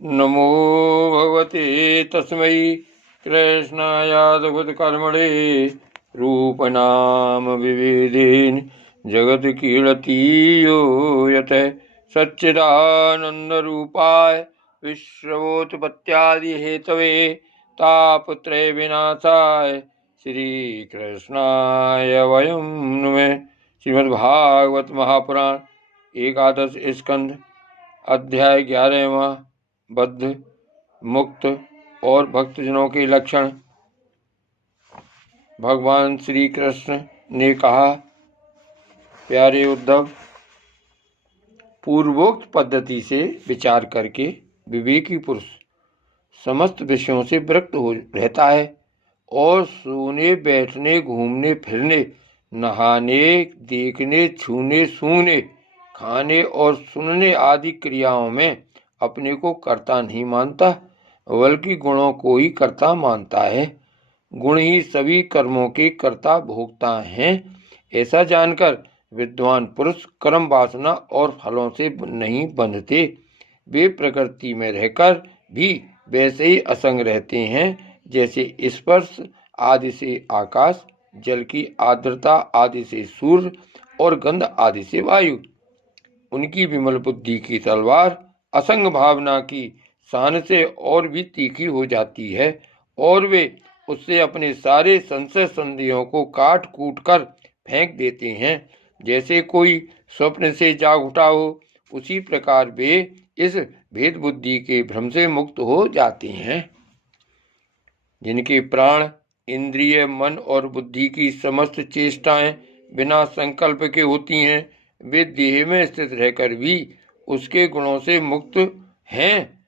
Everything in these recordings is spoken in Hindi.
नमो भगवते तस्मै कृष्णायादभुतकर्मणे रूपनाम विविधेन जगत्कीर्तियो यतः सच्चिदानन्दरूपाय विश्वोत्पत्त्यादिहेतवे तापत्रय विनाशाय श्रीकृष्णाय वयं नुमः। श्रीमद्भागवत महापुराण एकादश स्कंध अध्याय 11वां बद्ध मुक्त और भक्तजनों के लक्षण। भगवान श्री कृष्ण ने कहा, प्यारे उद्धव, पूर्वोक्त पद्धति से विचार करके विवेकी पुरुष समस्त विषयों से विरक्त हो रहता है और सोने बैठने घूमने फिरने नहाने देखने छूने सूंघने खाने और सुनने आदि क्रियाओं में अपने को कर्ता नहीं मानता, बल्कि गुणों को ही कर्ता मानता है। गुण ही सभी कर्मों के कर्ता भोक्ता हैं। ऐसा जानकर विद्वान पुरुष कर्म वासना और फलों से नहीं बंधते। वे प्रकृति में रहकर भी वैसे ही असंग रहते हैं जैसे स्पर्श आदि से आकाश, जल की आर्द्रता आदि से सूर्य और गंध आदि से वायु। उनकी विमल बुद्धि की तलवार असंग भावना की शान से और भी तीखी हो जाती है और वे उससे अपने सारे संशय संदेहों को काट कूट कर फेंक देते हैं। जैसे कोई स्वप्न से जाग उठा हो, उसी प्रकार वे इस भेद बुद्धि के भ्रम से मुक्त हो जाते हैं। जिनके प्राण, इंद्रिय, मन और बुद्धि की समस्त चेष्टाएं बिना संकल्प के होती हैं, वे देह में स्थित रहकर भी उसके गुणों से मुक्त हैं।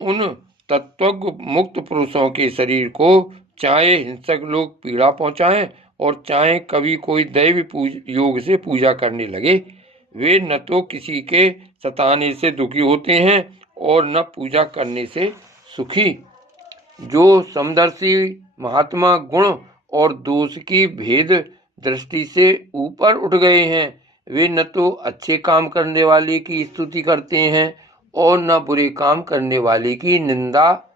उन तत्वज्ञ मुक्त पुरुषों के शरीर को चाहे हिंसक लोग पीड़ा पहुंचाएं और चाहे कभी कोई दैव योग से पूजा करने लगे, वे न तो किसी के सताने से दुखी होते हैं और न पूजा करने से सुखी। जो समदर्शी महात्मा गुण और दोष की भेद दृष्टि से ऊपर उठ गए हैं, वे न तो अच्छे काम करने वाले की स्तुति करते हैं और न बुरे काम करने वाले की निंदा,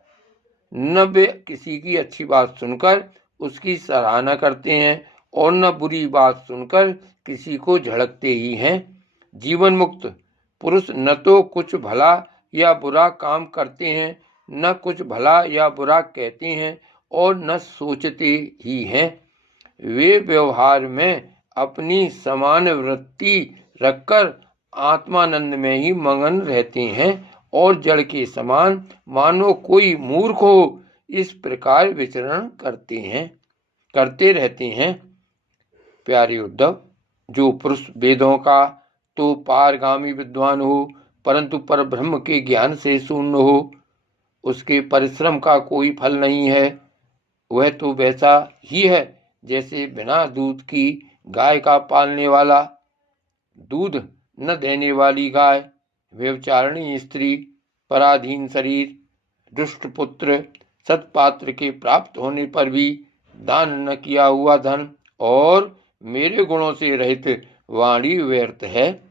न वे किसी की अच्छी बात सुनकर उसकी सराहना करते हैं और न बुरी बात सुनकर किसी को झड़कते ही हैं। जीवन मुक्त पुरुष न तो कुछ भला या बुरा काम करते हैं, न कुछ भला या बुरा कहते हैं और न सोचते ही हैं। वे व्यवहार में अपनी समान वृत्ति रखकर आत्मानंद में ही मगन रहते हैं और जड़ के समान मानो कोई मूर्ख हो, इस प्रकार विचरण करते रहते हैं। प्यारे उद्धव, जो पुरुष वेदों का तो पारगामी विद्वान हो, परंतु पर ब्रह्म के ज्ञान से शून्य हो, उसके परिश्रम का कोई फल नहीं है। वह तो वैसा ही है जैसे बिना दूध की गाय का पालने वाला, दूध न देने वाली गाय, व्यभिचारिणी स्त्री, पराधीन शरीर, दुष्ट पुत्र, सत्पात्र के प्राप्त होने पर भी दान न किया हुआ धन और मेरे गुणों से रहित वाणी व्यर्थ है।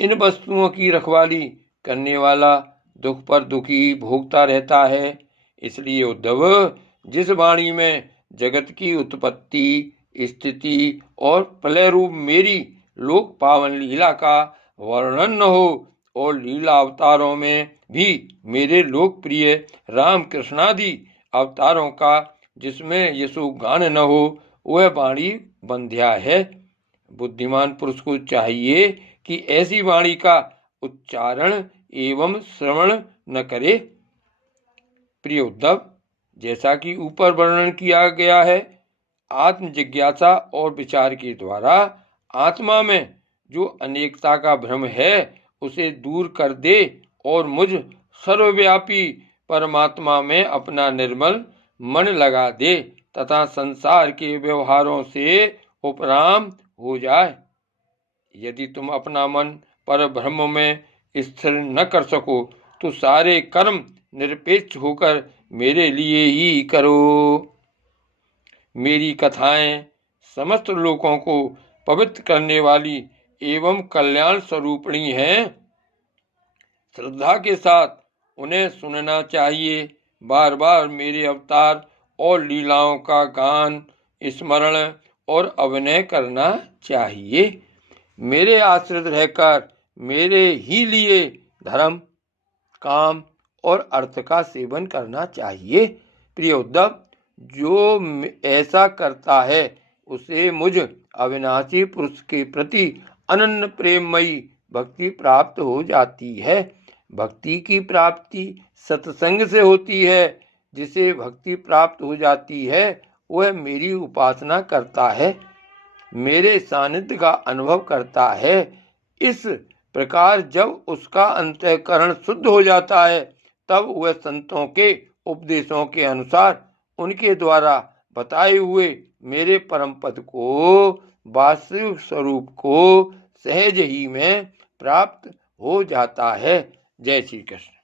इन वस्तुओं की रखवाली करने वाला दुख पर दुखी भोगता रहता है। इसलिए उद्धव, जिस वाणी में जगत की उत्पत्ति, स्थिति और प्रलय रूप मेरी लोक पावन लीला का वर्णन न हो और लीला अवतारों में भी मेरे लोकप्रिय राम कृष्णादि अवतारों का जिसमें यशो गान न हो, वह वाणी बंध्या है। बुद्धिमान पुरुष को चाहिए कि ऐसी वाणी का उच्चारण एवं श्रवण न करे। प्रिय उद्धव, जैसा कि ऊपर वर्णन किया गया है, आत्म जिज्ञासा और विचार के द्वारा आत्मा में जो अनेकता का भ्रम है उसे दूर कर दे और मुझ सर्वव्यापी परमात्मा में अपना निर्मल मन लगा दे तथा संसार के व्यवहारों से उपराम हो जाए। यदि तुम अपना मन पर ब्रह्म में स्थिर न कर सको तो सारे कर्म निरपेक्ष होकर मेरे लिए ही करो। मेरी कथाएं समस्त लोगों को पवित्र करने वाली एवं कल्याण स्वरूपिणी हैं। श्रद्धा के साथ उन्हें सुनना चाहिए। बार बार मेरे अवतार और लीलाओं का गान, स्मरण और अभिनय करना चाहिए। मेरे आश्रित रहकर मेरे ही लिए धर्म, काम और अर्थ का सेवन करना चाहिए। प्रिय उद्धव, जो ऐसा करता है उसे मुझ अविनाशी पुरुष के प्रति अनन्य प्रेममयी भक्ति प्राप्त हो जाती है। भक्ति की प्राप्ति सत्संग से होती है। जिसे भक्ति प्राप्त हो जाती है वह मेरी उपासना करता है, मेरे सानिध्य का अनुभव करता है। इस प्रकार जब उसका अंतःकरण शुद्ध हो जाता है तब वह संतों के उपदेशों के अनुसार उनके द्वारा बताए हुए मेरे परम पद को, वास्तविक स्वरूप को सहज ही में प्राप्त हो जाता है। जय श्री कृष्ण।